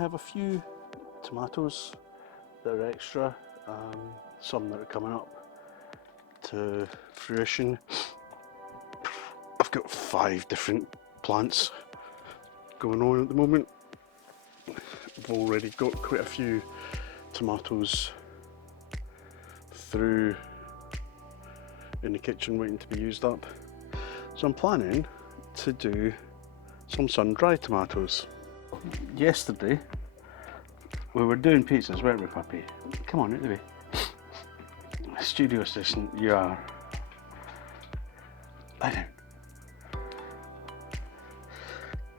have a few tomatoes that are extra, some that are coming up to fruition. I've got 5 different plants going on at the moment. I've already got quite a few tomatoes through in the kitchen waiting to be used up. So I'm planning to do some sun-dried tomatoes. Yesterday we were doing pizzas, weren't we, puppy? Come on, out the way. Studio assistant, you are. I don't.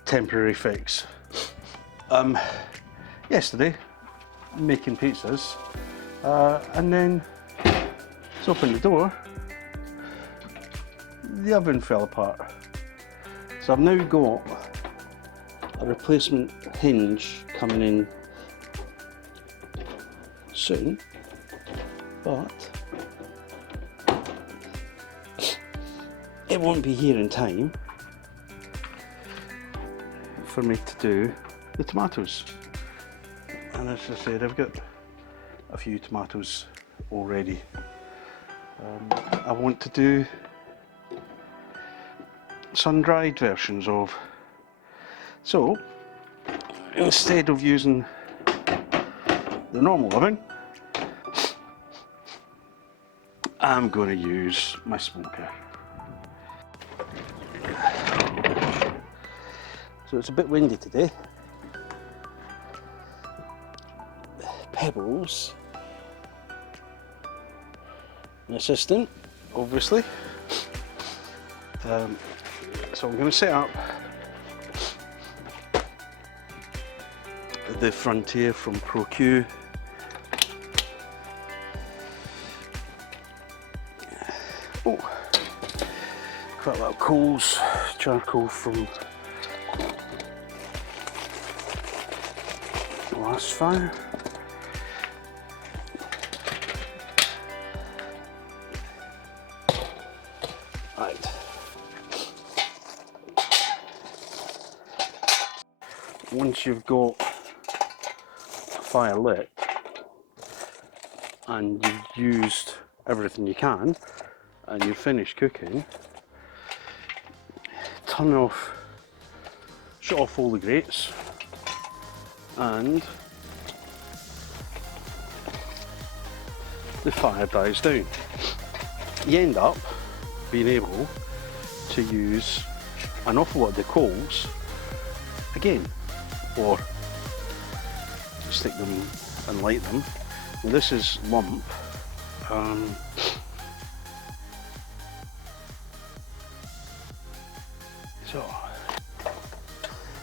Temporary fix. Yesterday, making pizzas, and then just opened the door, the oven fell apart. So I've now got a replacement hinge coming in soon, but it won't be here in time for me to do the tomatoes. And as I said, I've got a few tomatoes already. I want to do sun-dried versions of. So instead of using the normal oven, I'm going to use my smoker. So it's a bit windy today. Pebbles, an assistant, obviously. So I'm going to set up the Frontier from ProQ. Oh, quite a lot of coals, charcoal from the last fire. Right. Once you've got a fire lit and you've used everything you can and you've finished cooking, turn off, shut off all the grates, and the fire dies down. You end up being able to use an awful lot of the coals again, or stick them and light them. Now this is lump. So I'm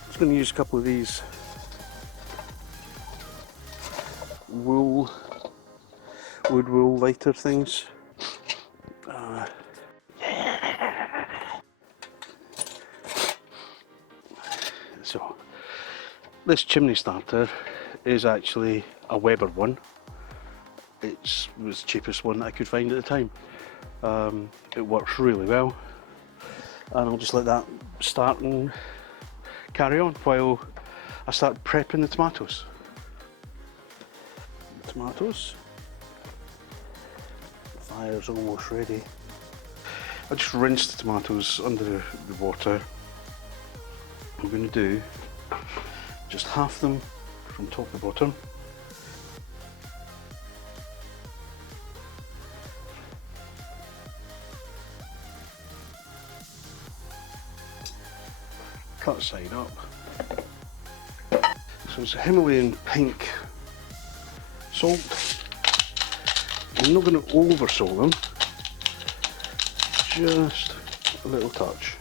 just going to use a couple of these wood wool lighter things. So this chimney starter is actually a Weber one. It was the cheapest one that I could find at the time. It works really well, and I'll just let that start and carry on while I start prepping the tomatoes. Fire's almost ready. I just rinsed the tomatoes under the water. I'm going to do just half them from top to bottom. Cut side up. So it's a Himalayan pink salt. I'm not going to over salt them, just a little touch.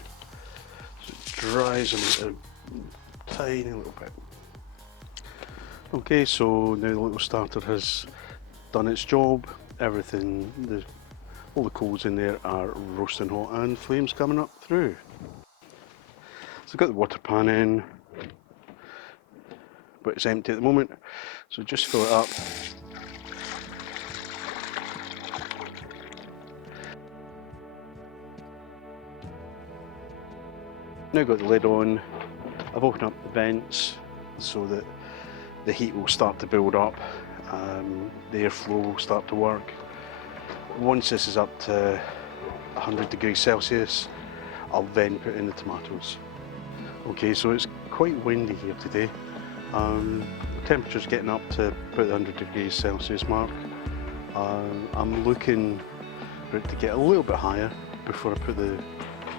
So it dries them a tiny little bit. Okay, so now the little starter has done its job. Everything, all the coals in there are roasting hot and flames coming up through. So I've got the water pan in, but it's empty at the moment, so just fill it up. Now got the lid on. I've opened up the vents so that the heat will start to build up, the airflow will start to work. Once this is up to 100 degrees Celsius, I'll then put in the tomatoes. Okay, so it's quite windy here today. The temperature's getting up to about the 100 degrees Celsius mark. I'm looking for it to get a little bit higher before I put the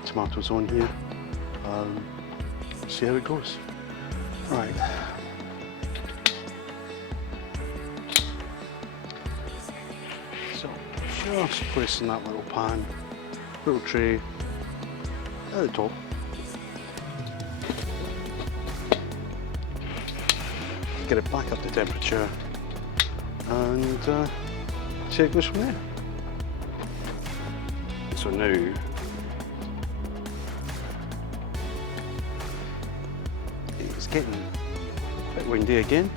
tomatoes on here. See how it goes. Right. So just placing that little pan, little tray at the top. Get it back up to temperature and see how it goes from there. So now it's getting a bit windy again.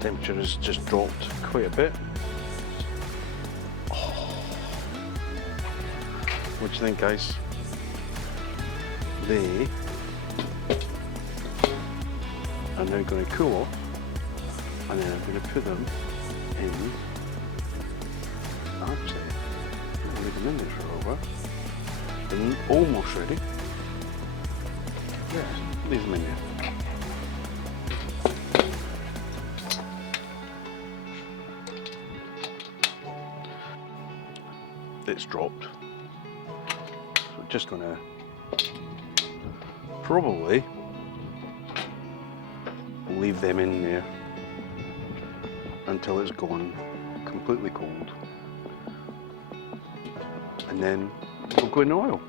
Temperature has just dropped quite a bit. Oh. What do you think, guys? They are now going to cool off, and then I'm going to put them in. Actually, I'm going to leave them in there for a little while. They're almost ready. Yeah, leave them in there. It's dropped, so we're just going to probably leave them in there until it's gone completely cold, and then we'll go in the oil.